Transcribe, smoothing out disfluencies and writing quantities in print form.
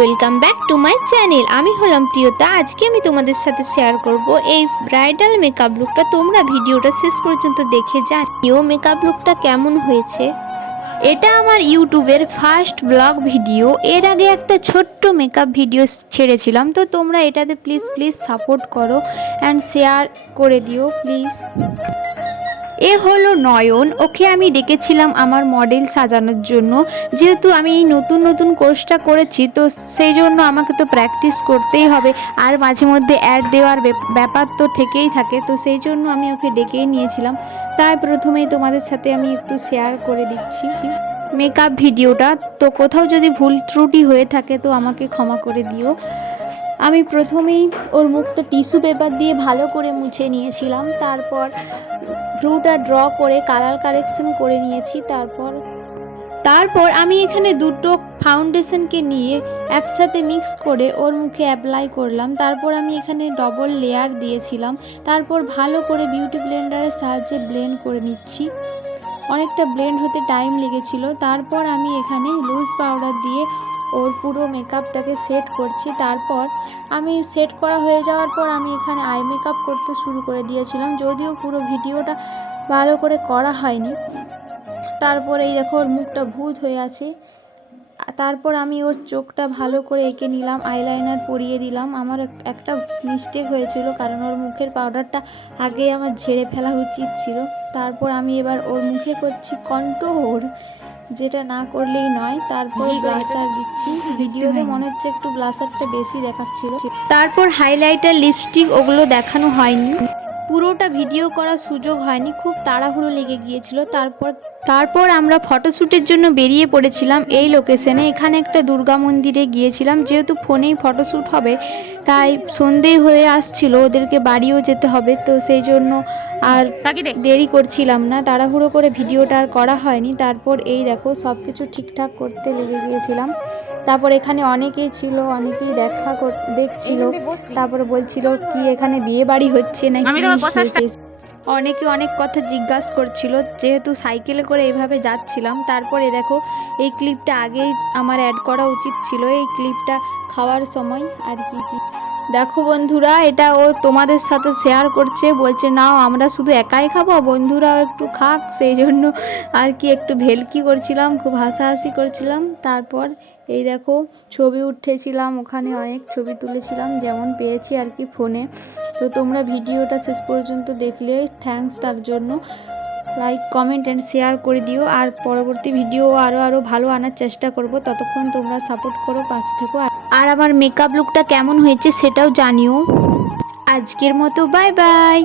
Welcome back to my channel. আমি হলাম প্রিয়তা। আজকে আমি তোমাদের সাথে শেয়ার করব এই ব্রাইডাল মেকআপ লুকটা। তোমরা ভিডিওটা শেষ পর্যন্ত দেখে জানিও মেকআপ লুকটা কেমন হয়েছে। এটা আমার ইউটিউবের ফার্স্ট ব্লগ ভিডিও। এর আগে একটা ছোট্ট মেকআপ ভিডিও ছেড়েছিলাম, তো তোমরা এটাতে প্লিজ সাপোর্ট করো অ্যান্ড শেয়ার করে দিও প্লিজ। এ হলো নয়ন। ওকে আমি ডেকেছিলাম আমার মডেল সাজানোর জন্য। যেহেতু আমি এই নতুন কোর্সটা করেছি, তো সেই জন্য আমাকে তো প্র্যাকটিস করতেই হবে, আর মাঝে মধ্যে অ্যাড দেওয়ার ব্যাপার তো থেকেই থাকে। তো সেই জন্য আমি ওকে ডেকেই নিয়েছিলাম। তাই প্রথমেই তোমাদের সাথে আমি একটু শেয়ার করে দিচ্ছি মেকআপ ভিডিওটা। তো কোথাও যদি ভুল ত্রুটি হয়ে থাকে তো আমাকে ক্ষমা করে দিও। আমি প্রথমেই ওর মুখটা টিস্যু পেপার দিয়ে ভালো করে মুছে নিয়েছিলাম। তারপর ব্রুটা ড্র করে কালার কারেকশন করে নিয়েছি। তারপর আমি এখানে দুটো ফাউন্ডেশনকে নিয়ে একসাথে মিক্স করে ওর মুখে অ্যাপ্লাই করলাম। তারপর আমি এখানে ডবল লেয়ার দিয়েছিলাম। তারপর ভালো করে বিউটি ব্লেন্ডারের সাহায্যে ব্লেন্ড করে নিচ্ছি। অনেকটা ব্লেন্ড হতে টাইম লেগেছিল। তারপর আমি এখানে লুজ পাউডার দিয়ে ওর পুরো মেকআপটাকে সেট করছি। তারপর আমি সেট করা হয়ে যাওয়ার পর আমি এখানে আই মেকআপ করতে শুরু করে দিয়েছিলাম, যদিও পুরো ভিডিওটা ভালো করে করা হয়নি। তারপর এই দেখো ওর মুখটা ভূত হয়ে আছে। তারপর আমি ওর চোখটা ভালো করে এঁকে নিলাম, আইলাইনার পরিয়ে দিলাম। আমার একটা মিস্টেক হয়েছিল, কারণ ওর মুখের পাউডারটা আগে আমার ঝেড়ে ফেলা উচিত ছিল। তারপর আমি এবার ওর মুখে করছি কন্ট্রোল, যেটা না করলেই নয়। তারপরে ব্লাশার দিচ্ছি। ভিডিওতে মনে হচ্ছে একটু ব্লাশারটা বেশি দেখাচ্ছিল। তারপর হাইলাইটার, লিপস্টিক ওগুলো দেখানো হয়নি, পুরোটা ভিডিও করার সুযোগ হয়নি, খুব তাড়াহুড়ো লেগে গিয়েছিল। তারপর আমরা ফটোশ্যুটের জন্য বেরিয়ে পড়েছিলাম এই লোকেশনে। এখানে একটা দুর্গা মন্দিরে গিয়েছিলাম। যেহেতু ফোনেই ফটোশ্যুট হবে, তাই সন্ধেই হয়ে আসছিল, ওদেরকে বাড়িও যেতে হবে, তো সেই জন্য আর দেরি করছিলাম না। তাড়াহুড়ো করে ভিডিওটা আর করা হয়নি। তারপর এই দেখো সব কিছু ঠিকঠাক করতে লেগে গিয়েছিলাম। তারপর এখানে অনেকেই ছিল, অনেকেই দেখছিল। তারপরে বলছিল কি এখানে বিয়ে বাড়ি হচ্ছে নাকি। অনেকে অনেক কথা জিজ্ঞাসা করছিল, যেহেতু সাইকেলে করে এইভাবে যাচ্ছিলাম। তারপরে দেখো এই ক্লিপটা আগেই আমার অ্যাড করা উচিত ছিল, এই ক্লিপটা খাওয়ার সময় আর কি। দেখো বন্ধুরা, এটা ও তোমাদের সাথে শেয়ার করছে, বলছে নাও আমরা শুধু একাই খাবো, বন্ধুরাও একটু খাক। সেই জন্য আর কি একটু ভেলকি করছিলাম, খুব হাসাহাসি করছিলাম। তারপর এই দেখো ছবি উঠেছিলাম, ওখানে অনেক ছবি তুলেছিলাম যেমন পেয়েছি আর কি ফোনে। তো তোমরা ভিডিওটা শেষ পর্যন্ত দেখলে থ্যাঙ্কস তার জন্য। লাইক, কমেন্ট অ্যান্ড শেয়ার করে দিও। আর পরবর্তী ভিডিও আরও ভালো আনার চেষ্টা করব। ততক্ষণ তোমরা সাপোর্ট করো, পাশে থেকো। আর আমার মেকআপ লুকটা কেমন হয়েছে সেটাও জানিও। আজকের মতো বাই বাই।